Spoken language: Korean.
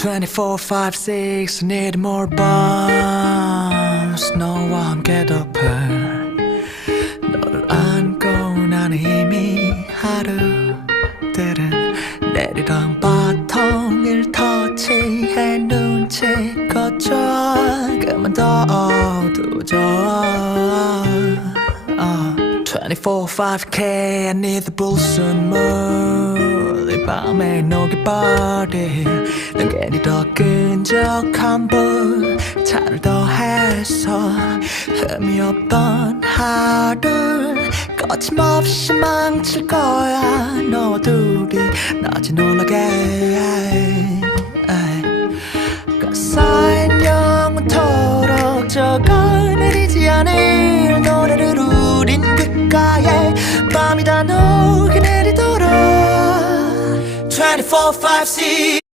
24, 5, 6 Need more bombs. 너와 함께 덮을 너를 안고 나는 이미 하루들은 내리던 바통을 터치해 눈치껏 줘 그만 더 어두워져. 어, 24, 5K I need the 불순물 이 밤에 녹이 버릴 난 괜히 더 끈적한 불 차를 더해서 흠이 없던 하루 거침없이 망칠 거야. 너와 둘이 낮에 놀라게. 그 쌓인 영원토록 적은 내리지 않을 노래를 우린 귓가에 밤이다 너 94, 5,